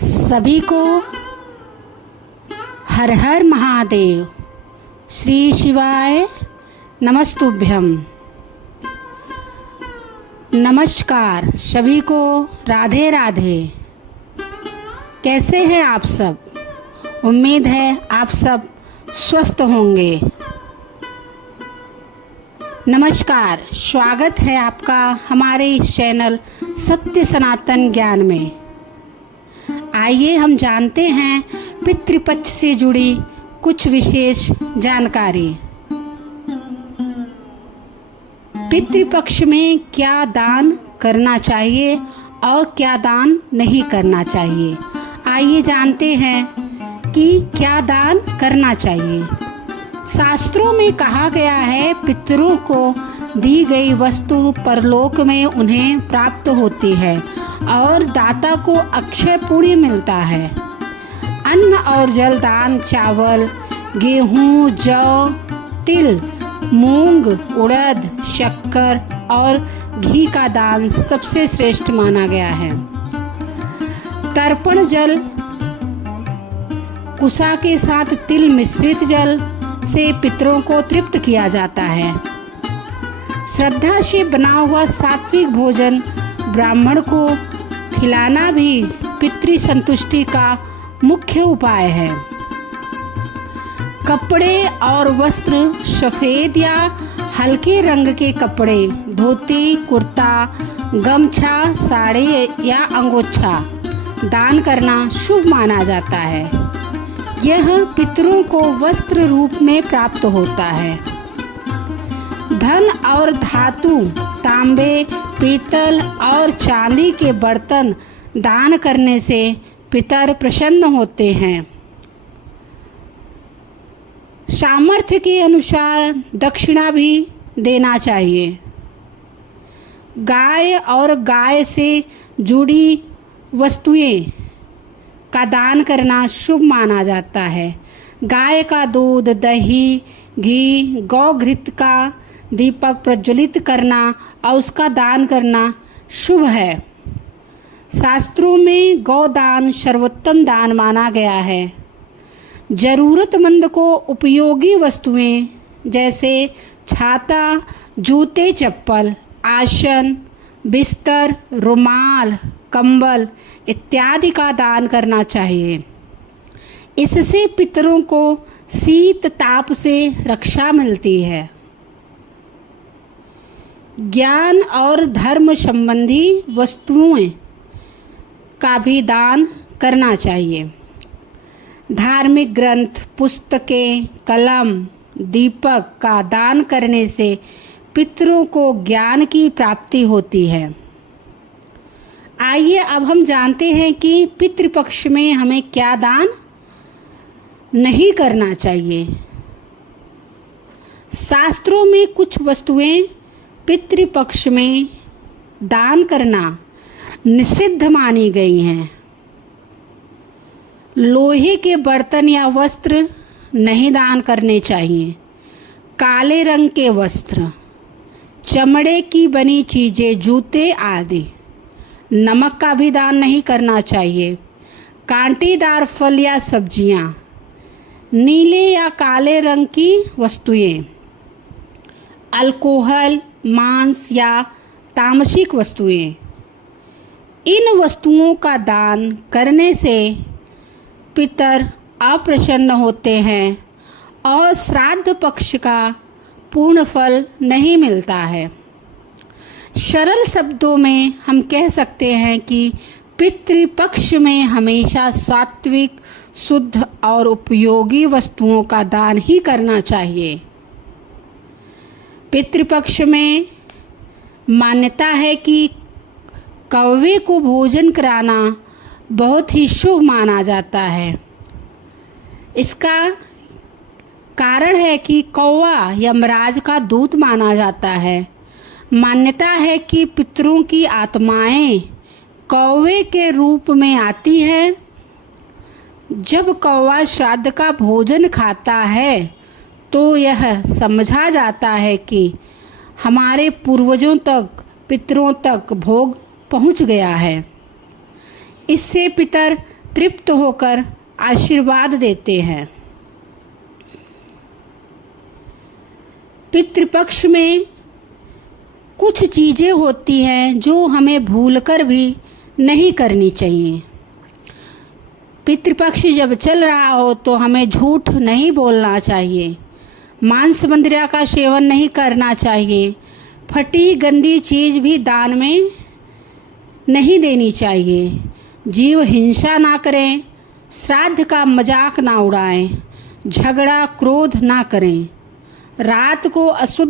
सभी को हर हर महादेव। श्री शिवाय नमस्तुभ्यम। नमस्कार सभी को, राधे राधे। कैसे हैं आप सब? उम्मीद है आप सब स्वस्थ होंगे। नमस्कार, स्वागत है आपका हमारे इस चैनल सत्य सनातन ज्ञान में। आइए हम जानते हैं पितृपक्ष से जुड़ी कुछ विशेष जानकारी। पितृपक्ष में क्या दान करना चाहिए और क्या दान नहीं करना चाहिए। आइए जानते हैं कि क्या दान करना चाहिए। शास्त्रों में कहा गया है, पितरों को दी गई वस्तु परलोक में उन्हें प्राप्त होती है और दाता को अक्षय पुण्य मिलता है। अन्न और जल दान चावल, गेहूं, जौ, तिल, मूंग, उड़द, शक्कर और घी का दान सबसे श्रेष्ठ माना गया है। तर्पण जल, कुसा के साथ तिल मिश्रित जल से पितरों को तृप्त किया जाता है। श्रद्धा से बना हुआ सात्विक भोजन ब्राह्मण को खिलाना भी पितृ संतुष्टि का मुख्य उपाय है। कपड़े और वस्त्र सफेद या हल्के रंग के कपड़े, धोती, कुर्ता, गमछा, साड़ी या अंगोछा दान करना शुभ माना जाता है। यह पितरों को वस्त्र रूप में प्राप्त होता है। धन और धातु, तांबे, पीतल और चांदी के बर्तन दान करने से पितर प्रसन्न होते हैं। सामर्थ्य के अनुसार दक्षिणा भी देना चाहिए। गाय और गाय से जुड़ी वस्तुएं का दान करना शुभ माना जाता है। गाय का दूध, दही, घी, गौ घृत का दीपक प्रज्वलित करना और उसका दान करना शुभ है। शास्त्रों में गौदान सर्वोत्तम दान माना गया है। जरूरतमंद को उपयोगी वस्तुएं जैसे छाता, जूते, चप्पल, आसन, बिस्तर, रुमाल, कंबल इत्यादि का दान करना चाहिए। इससे पितरों को शीत ताप से रक्षा मिलती है। ज्ञान और धर्म संबंधी वस्तुओं का भी दान करना चाहिए। धार्मिक ग्रंथ, पुस्तकें, कलम, दीपक का दान करने से पितरों को ज्ञान की प्राप्ति होती है। आइए अब हम जानते हैं कि पितृपक्ष में हमें क्या दान नहीं करना चाहिए। शास्त्रों में कुछ वस्तुएं पितृपक्ष में दान करना निषिद्ध मानी गई हैं। लोहे के बर्तन या वस्त्र नहीं दान करने चाहिए। काले रंग के वस्त्र, चमड़े की बनी चीजें, जूते आदि। नमक का भी दान नहीं करना चाहिए। कांटेदार फल या सब्जियां, नीले या काले रंग की वस्तुएं, अल्कोहल, मांस या तामसिक वस्तुएं। इन वस्तुओं का दान करने से पितर अप्रसन्न होते हैं और श्राद्ध पक्ष का पूर्ण फल नहीं मिलता है। सरल शब्दों में हम कह सकते हैं कि पितृपक्ष में हमेशा सात्विक, शुद्ध और उपयोगी वस्तुओं का दान ही करना चाहिए। पितृपक्ष में मान्यता है कि कौवे को भोजन कराना बहुत ही शुभ माना जाता है। इसका कारण है कि कौवा यमराज का दूत माना जाता है। मान्यता है कि पितरों की आत्माएं कौवे के रूप में आती हैं। जब कौवा श्राद्ध का भोजन खाता है तो यह समझा जाता है कि हमारे पूर्वजों तक, पितरों तक भोग पहुंच गया है। इससे पितर तृप्त होकर आशीर्वाद देते हैं। पितृपक्ष में कुछ चीज़ें होती हैं जो हमें भूलकर भी नहीं करनी चाहिए। पितृपक्ष जब चल रहा हो तो हमें झूठ नहीं बोलना चाहिए, मांस मंदिरा का सेवन नहीं करना चाहिए, फटी गंदी चीज़ भी दान में नहीं देनी चाहिए, जीव हिंसा ना करें, श्राद्ध का मजाक ना उड़ाएं, झगड़ा क्रोध ना करें, रात को अशुद्ध